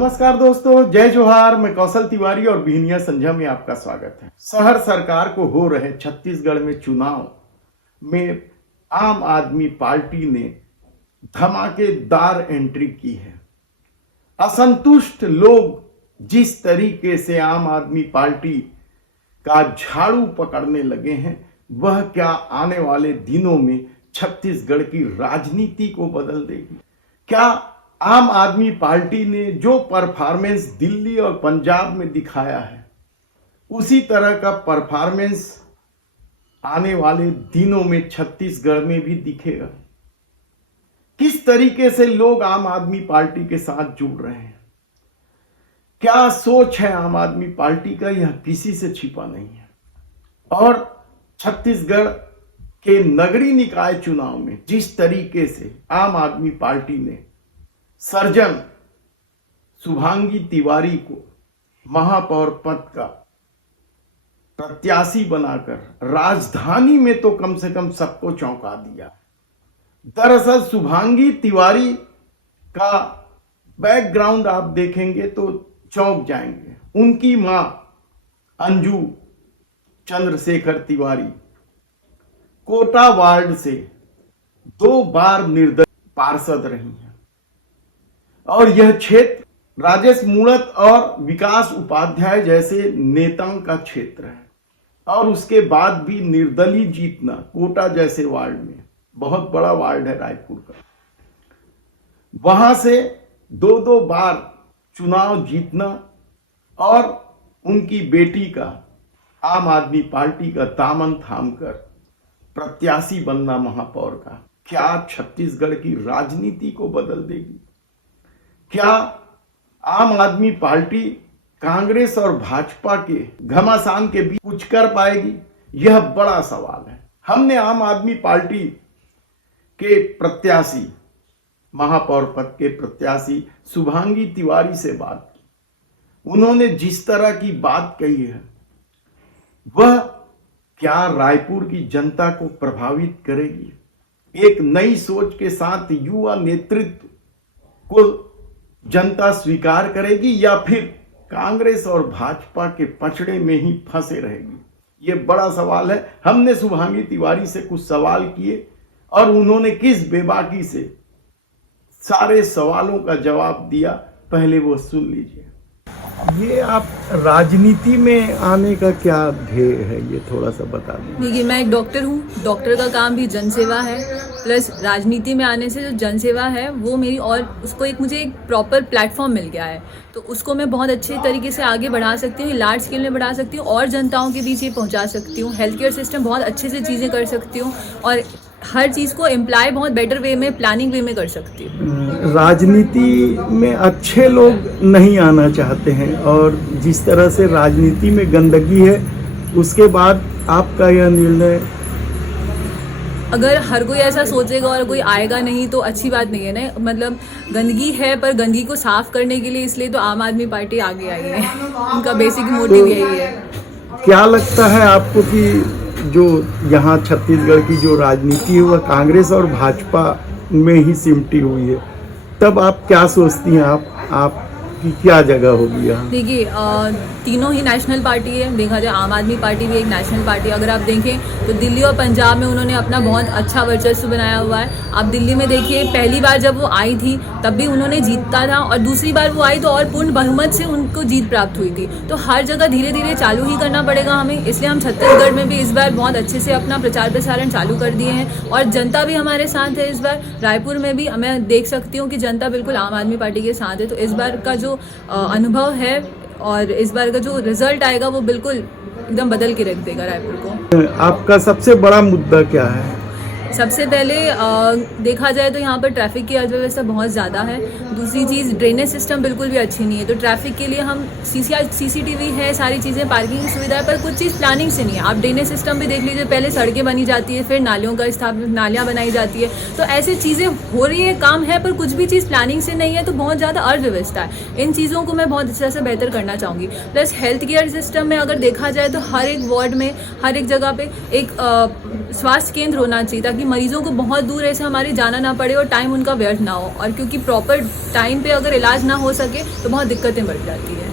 नमस्कार दोस्तों, जय जोहार। मैं कौशल तिवारी और बिहनिया संध्या में आपका स्वागत है। शहर सरकार को हो रहे छत्तीसगढ़ में चुनाव में आम आदमी पार्टी ने धमाकेदार एंट्री की है। असंतुष्ट लोग जिस तरीके से आम आदमी पार्टी का झाड़ू पकड़ने लगे हैं, वह क्या आने वाले दिनों में छत्तीसगढ़ की राजनीति को बदल देगी? क्या आम आदमी पार्टी ने जो परफॉर्मेंस दिल्ली और पंजाब में दिखाया है, उसी तरह का परफॉर्मेंस आने वाले दिनों में छत्तीसगढ़ में भी दिखेगा? किस तरीके से लोग आम आदमी पार्टी के साथ जुड़ रहे हैं, क्या सोच है आम आदमी पार्टी का, यह किसी से छिपा नहीं है। और छत्तीसगढ़ के नगरीय निकाय चुनाव में जिस तरीके से आम आदमी पार्टी ने सर्जन शुभांगी तिवारी को महापौर पद का प्रत्याशी बनाकर राजधानी में तो कम से कम सबको चौंका दिया। दरअसल शुभांगी तिवारी का बैकग्राउंड आप देखेंगे तो चौंक जाएंगे। उनकी मां अंजू चंद्रशेखर तिवारी कोटा वार्ड से 2 बार निर्दलीय पार्षद रही हैं और यह क्षेत्र राजेश मूणत और विकास उपाध्याय जैसे नेताओं का क्षेत्र है। और उसके बाद भी निर्दलीय जीतना कोटा जैसे वार्ड में, बहुत बड़ा वार्ड है रायपुर का, वहां से 2 बार चुनाव जीतना और उनकी बेटी का आम आदमी पार्टी का दामन थामकर प्रत्याशी बनना महापौर का, क्या छत्तीसगढ़ की राजनीति को बदल देगी? क्या आम आदमी पार्टी कांग्रेस और भाजपा के घमासान के बीच कुछ कर पाएगी? यह बड़ा सवाल है। हमने आम आदमी पार्टी के प्रत्याशी, महापौर पद के प्रत्याशी शुभांगी तिवारी से बात की। उन्होंने जिस तरह की बात कही है, वह क्या रायपुर की जनता को प्रभावित करेगी? एक नई सोच के साथ युवा नेतृत्व को जनता स्वीकार करेगी या फिर कांग्रेस और भाजपा के पचड़े में ही फंसे रहेगी? यह बड़ा सवाल है। हमने शुभांगी तिवारी से कुछ सवाल किए और उन्होंने किस बेबाकी से सारे सवालों का जवाब दिया, पहले वो सुन लीजिए। ये आप राजनीति में आने का क्या ध्येय है, ये थोड़ा सा बता दें। देखिए, मैं एक डॉक्टर हूँ। डॉक्टर का काम भी जनसेवा है, प्लस राजनीति में आने से जो जनसेवा है वो मेरी, और उसको मुझे एक प्रॉपर प्लेटफॉर्म मिल गया है, तो उसको मैं बहुत अच्छे तरीके से आगे बढ़ा सकती हूँ, लार्ज स्केल में बढ़ा सकती हूँ और जनताओं के बीच ये पहुँचा सकती हूँ। हेल्थ केयर सिस्टम बहुत अच्छे से चीज़ें कर सकती हूँ और हर चीज़ को एम्प्लॉय बहुत बेटर वे में, प्लानिंग वे में कर सकती हूँ। राजनीति में अच्छे लोग नहीं आना चाहते हैं और जिस तरह से राजनीति में गंदगी है, उसके बाद आपका यह निर्णय? अगर हर कोई ऐसा सोचेगा और कोई आएगा नहीं तो अच्छी बात नहीं है ना। मतलब गंदगी है, पर गंदगी को साफ करने के लिए इसलिए तो आम आदमी पार्टी आगे आई है। उनका बेसिक मोटिव यही है। क्या लगता है आपको कि जो यहाँ छत्तीसगढ़ की जो राजनीति है वह कांग्रेस और भाजपा में ही सिमटी हुई है, तब आप क्या सोचती हैं, आप की क्या जगह होगी यहाँ? देखिए, तीनों ही नेशनल पार्टी है। देखा जाए आम आदमी पार्टी भी एक नेशनल पार्टी है। अगर आप देखें तो दिल्ली और पंजाब में उन्होंने अपना बहुत अच्छा वर्चस्व बनाया हुआ है। आप दिल्ली में देखिए, पहली बार जब वो आई थी तब भी उन्होंने जीता था और दूसरी बार वो आई तो और पूर्ण बहुमत से उनको जीत प्राप्त हुई थी। तो हर जगह धीरे धीरे चालू ही करना पड़ेगा हमें, इसलिए हम छत्तीसगढ़ में भी इस बार बहुत अच्छे से अपना प्रचार प्रसारण चालू कर दिए हैं और जनता भी हमारे साथ है। इस बार रायपुर में भी मैं देख सकती हूँ कि जनता बिल्कुल आम आदमी पार्टी के साथ है। तो इस बार का जो अनुभव है और इस बार का जो रिजल्ट आएगा वो बिल्कुल एकदम बदल के रख देगा रायपुर को। आपका सबसे बड़ा मुद्दा क्या है? सबसे पहले देखा जाए तो यहाँ पर ट्रैफिक की अर्थव्यवस्था बहुत ज़्यादा है। दूसरी चीज़, ड्रेनेज सिस्टम बिल्कुल भी अच्छी नहीं है। तो ट्रैफिक के लिए हम सीसीटीवी है, सारी चीज़ें, पार्किंग की सुविधा है, पर कुछ चीज़ प्लानिंग से नहीं है। आप ड्रेनेज सिस्टम भी देख लीजिए, पहले सड़कें बनी जाती है, फिर नालियों का नालियाँ बनाई जाती है। तो ऐसी चीज़ें हो रही है, काम है, पर कुछ भी चीज़ प्लानिंग से नहीं है, तो बहुत ज़्यादा अर्थव्यवस्था है। इन चीज़ों को मैं बहुत अच्छे से बेहतर करना चाहूँगी। प्लस हेल्थ केयर सिस्टम में अगर देखा जाए तो हर एक वार्ड में, हर एक जगह पर एक स्वास्थ्य केंद्र होना चाहिए, ताकि ताकि मरीजों को बहुत दूर ऐसे हमारे जाना ना पड़े और टाइम उनका व्यर्थ ना हो, और क्योंकि प्रॉपर टाइम पे अगर इलाज ना हो सके तो बहुत दिक्कतें बढ़ जाती है।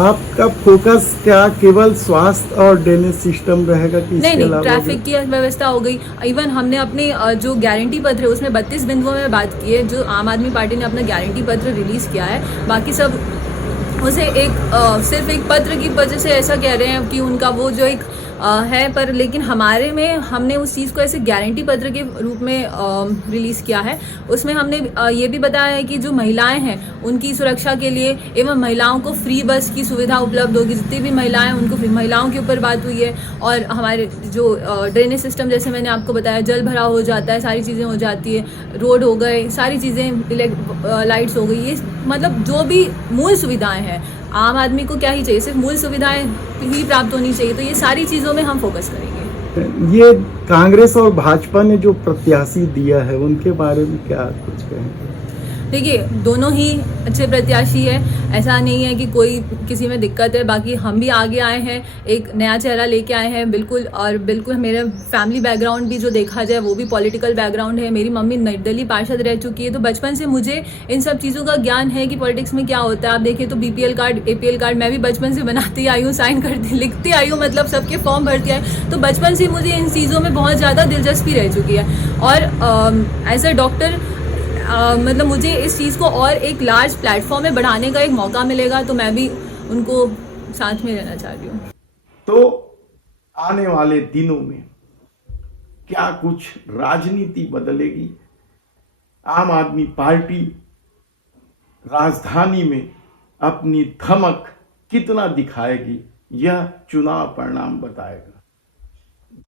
आपका फोकस क्या केवल स्वास्थ्य और ड्रेनेज सिस्टम रहेगा कि इसके नहीं, अलावा ट्रैफिक की व्यवस्था हो गई। इवन हमने अपने जो गारंटी पत्र है उसमें 32 बिंदुओं में बात की है, जो आम आदमी पार्टी ने अपना गारंटी पत्र रिलीज किया है। बाकी सब उसे सिर्फ एक पत्र की वजह से ऐसा कह रहे हैं कि उनका वो जो एक है, पर लेकिन हमारे में हमने उस चीज़ को ऐसे गारंटी पत्र के रूप में रिलीज़ किया है। उसमें हमने ये भी बताया है कि जो महिलाएं हैं उनकी सुरक्षा के लिए एवं महिलाओं को फ्री बस की सुविधा उपलब्ध होगी। जितनी भी महिलाएं हैं उनको महिलाओं के ऊपर बात हुई है। और हमारे जो ड्रेनेज सिस्टम, जैसे मैंने आपको बताया, जल भराव हो जाता है, सारी चीज़ें हो जाती है, रोड हो गए, सारी चीज़ें, लाइट्स हो गई, ये मतलब जो भी मूल सुविधाएं हैं, आम आदमी को क्या ही चाहिए, सिर्फ मूल सुविधाएं ही प्राप्त होनी चाहिए। तो ये सारी चीज़ों में हम फोकस करेंगे। ये कांग्रेस और भाजपा ने जो प्रत्याशी दिया है उनके बारे में क्या कुछ कहेंगे? देखिए, दोनों ही अच्छे प्रत्याशी है, ऐसा नहीं है कि कोई किसी में दिक्कत है। बाकी हम भी आगे आए हैं, एक नया चेहरा लेके आए हैं बिल्कुल। और बिल्कुल मेरा फैमिली बैकग्राउंड भी जो देखा जाए वो भी पॉलिटिकल बैकग्राउंड है। मेरी मम्मी निर्दलीय पार्षद रह चुकी है, तो बचपन से मुझे इन सब चीज़ों का ज्ञान है कि पॉलिटिक्स में क्या होता है। आप देखिए तो BPL कार्ड, APL कार्ड मैं भी बचपन से बनाती आई हूँ, साइन करती लिखती आई हूँ, मतलब सबके फॉर्म भरती आई। तो बचपन से मुझे इन चीज़ों में बहुत ज़्यादा दिलचस्पी रह चुकी है। और एज अ डॉक्टर मतलब मुझे इस चीज़ को और एक लार्ज प्लेटफॉर्म में बढ़ाने का एक मौका मिलेगा, तो मैं भी उनको साथ में रहना चाह रही हूँ। तो आने वाले दिनों में क्या कुछ राजनीति बदलेगी? आम आदमी पार्टी राजधानी में अपनी धमक कितना दिखाएगी, यह चुनाव परिणाम बताएगा।